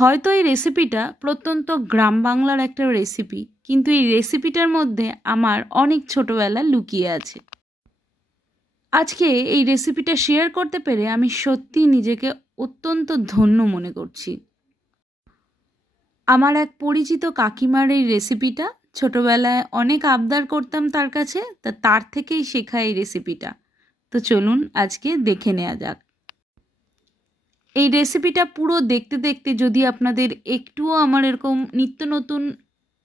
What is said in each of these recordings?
হয়তো এই রেসিপিটা প্রত্যন্ত গ্রাম বাংলার একটা রেসিপি, কিন্তু এই রেসিপিটার মধ্যে আমার অনেক ছোটবেলা লুকিয়ে আছে। আজকে এই রেসিপিটা শেয়ার করতে পেরে আমি সত্যি নিজেকে অত্যন্ত ধন্য মনে করছি। আমার এক পরিচিত কাকিমার এই রেসিপিটা, ছোটবেলায় অনেক আবদার করতাম তার কাছে, তার থেকেই শেখা এই রেসিপিটা। তো চলুন আজকে দেখে নেওয়া যাক। এই রেসিপিটা পুরো দেখতে দেখতে যদি আপনাদের একটুও আমার এরকম নিত্য নতুন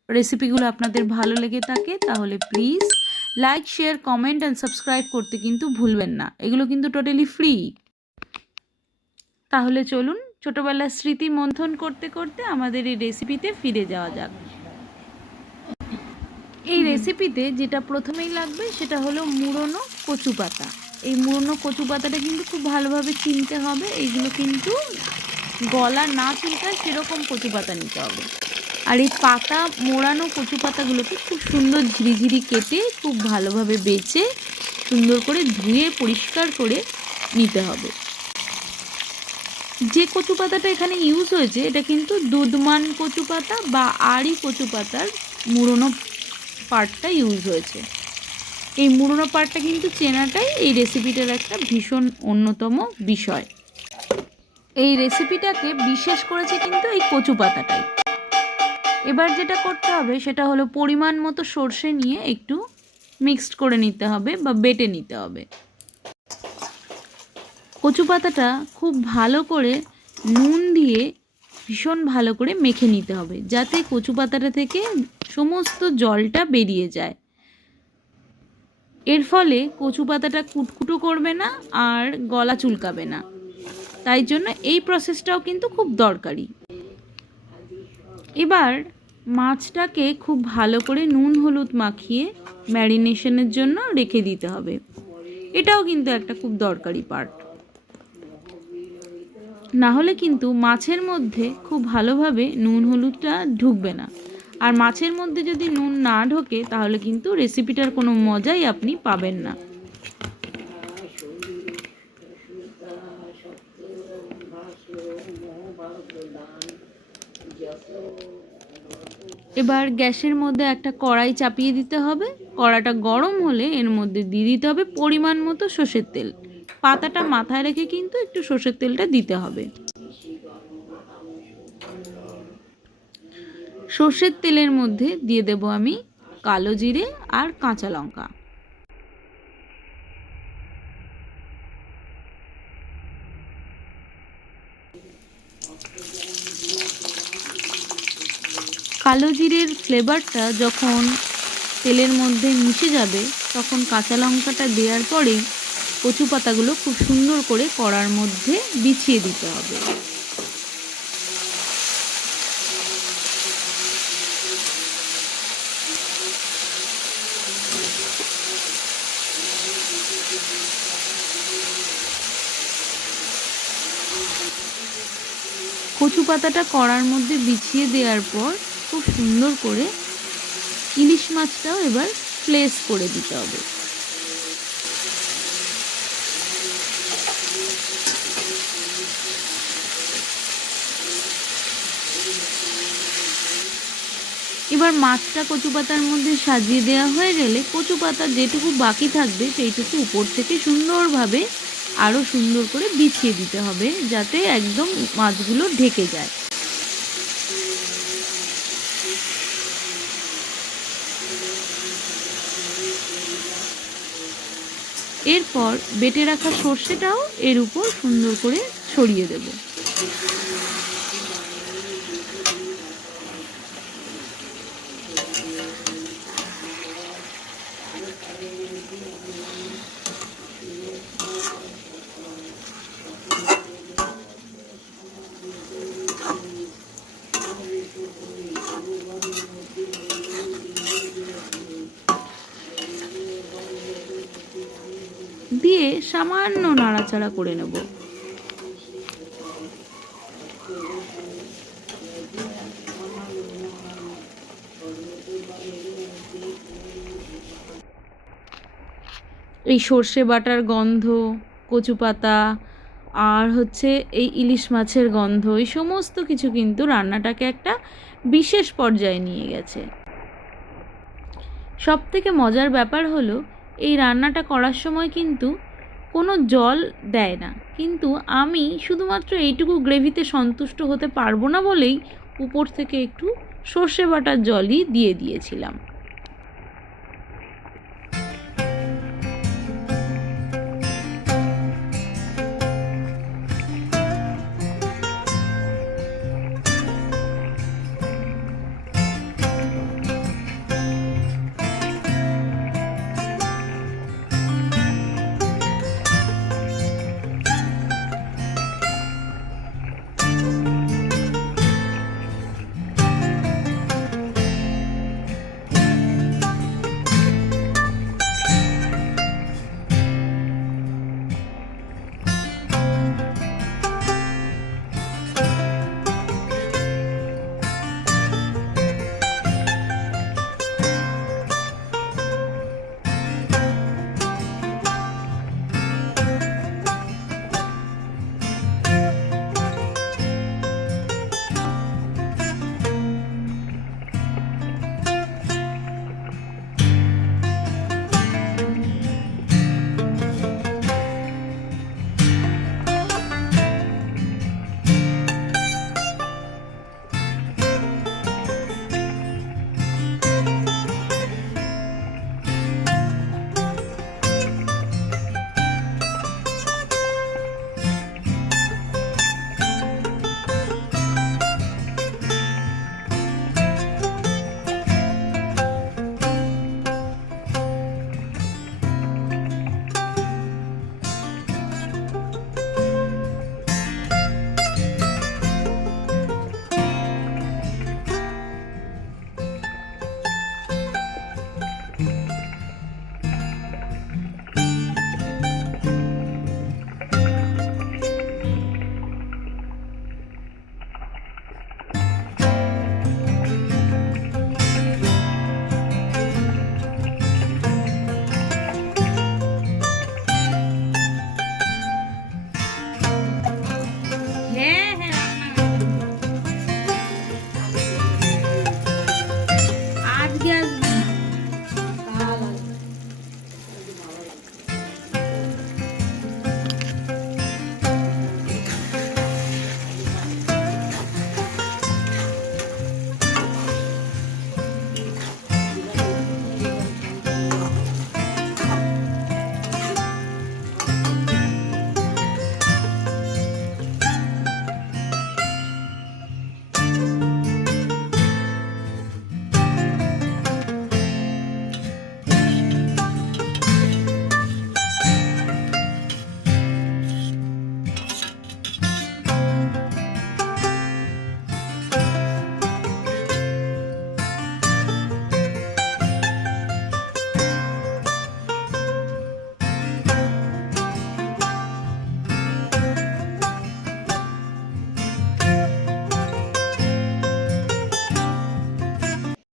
রেসিপিগুলো আপনাদের ভালো লেগে থাকে, তাহলে please like, share, comment and subscribe করতে কিন্তু ভুলবেন না। এগুলো কিন্তু টোটালি ফ্রি। তাহলে চলুন ছোটবেলার স্মৃতি মন্থন করতে করতে আমাদের এই রেসিপিতে ফিরে যাওয়া যাক। এই রেসিপিতে যেটা প্রথমেই লাগবে সেটা হলো মুড়নো কচু পাতা। এই মুড়নো কচু পাতাটা কিন্তু খুব ভালোভাবে চিনতে হবে। এইগুলো কিন্তু গলা না চুলকায় সেরকম কচু পাতা নিতে হবে। আর এই পাতা মোড়ানো কচু পাতাগুলোকে খুব সুন্দর ঝিরিঝিরি কেটে খুব ভালোভাবে বেছে সুন্দর করে ধুয়ে পরিষ্কার করে নিতে হবে। যে কচু পাতাটা এখানে ইউজ হয়েছে এটা কিন্তু দুধমান কচু পাতা বা আড়ি কচু পাতার মুড়নো পার্টটা ইউজ হয়েছে। এই মুড়নো পার্টটা কিন্তু চেনাটাই এই রেসিপিটার একটা ভীষণ অন্যতম বিষয়। এই রেসিপিটাকে বিশেষ করেছে কিন্তু এই কচু পাতাটাই। এবার যেটা করতে হবে সেটা হলো পরিমাণ মতো সর্ষে নিয়ে একটু মিক্সড করে নিতে হবে বা বেটে নিতে হবে। কচু পাতাটা খুব ভালো করে নুন দিয়ে ভীষণ ভালো করে মেখে নিতে হবে, যাতে কচু পাতাটা থেকে সমস্ত জলটা বেরিয়ে যায়। এর ফলে কচু পাতাটা কুটকুটো করবে না আর গলা চুলকাবে না। তাই জন্য এই প্রসেসটাও কিন্তু খুব দরকারি। এবার মাছটাকে খুব ভালো করে নুন হলুদ মাখিয়ে ম্যারিনেশনের জন্য রেখে দিতে হবে। এটাও কিন্তু একটা খুব দরকারি পার্ট। না হলে কিন্তু মাছের মধ্যে খুব ভালোভাবে নুন হলুদটা ঢুকবে না। আর মাছের মধ্যে যদি নুন না ঢোকে তাহলে কিন্তু রেসিপিটার কোনো মজাই আপনি পাবেন না। এবার গ্যাসের মধ্যে একটা কড়াই চাপিয়ে দিতে হবে। কড়াটা গরম হলে এর মধ্যে দিয়ে দিতে হবে পরিমাণ মতো সর্ষের তেল। পাতাটা মাথায় রেখে কিন্তু একটু সর্ষের তেলটা দিতে হবে। সর্ষের তেলের মধ্যে দিয়ে দেব আমি কালো জিরে আর কাঁচা লঙ্কা। কালো জিরের ফ্লেভারটা যখন তেলের মধ্যে মিশে যাবে তখন কাঁচা লঙ্কাটা দেওয়ার পরেই কচু পাতাগুলো খুব সুন্দর করে কড়ার মধ্যে বিছিয়ে দিতে হবে। কচু পাতাটা কড়ার মধ্যে বিছিয়ে দেওয়ার পর খুব সুন্দর করে ইলিশ মাছটাও এবার প্লেস করে দিতে হবে। এবার মাছটা কচু পাতার মধ্যে সাজিয়ে দেওয়া হয়ে গেলে কচু পাতা যেটুকু বাকি থাকবে সেইটুকু উপর থেকে সুন্দরভাবে আরও সুন্দর করে বিছিয়ে দিতে হবে, যাতে একদম মাছগুলো ঢেকে যায়। এরপর বেটে রাখা সর্ষেটাও এর উপর সুন্দর করে ছড়িয়ে দেব। দিয়ে সামান্য নাড়াচাড়া করে নেব। এই সর্ষে বাটার গন্ধ, কচু পাতা আর হচ্ছে এই ইলিশ মাছের গন্ধ, এই সমস্ত কিছু কিন্তু রান্নাটাকে একটা বিশেষ পর্যায়ে নিয়ে গেছে। সবথেকে মজার ব্যাপার হলো এই রান্নাটা করার সময় কিন্তু কোনো জল দেয় না, কিন্তু আমি শুধুমাত্র এইটুকু গ্রেভিতে সন্তুষ্ট হতে পারবো না বলেই উপর থেকে একটু সর্ষে বাটার জলই দিয়ে দিয়েছিলাম।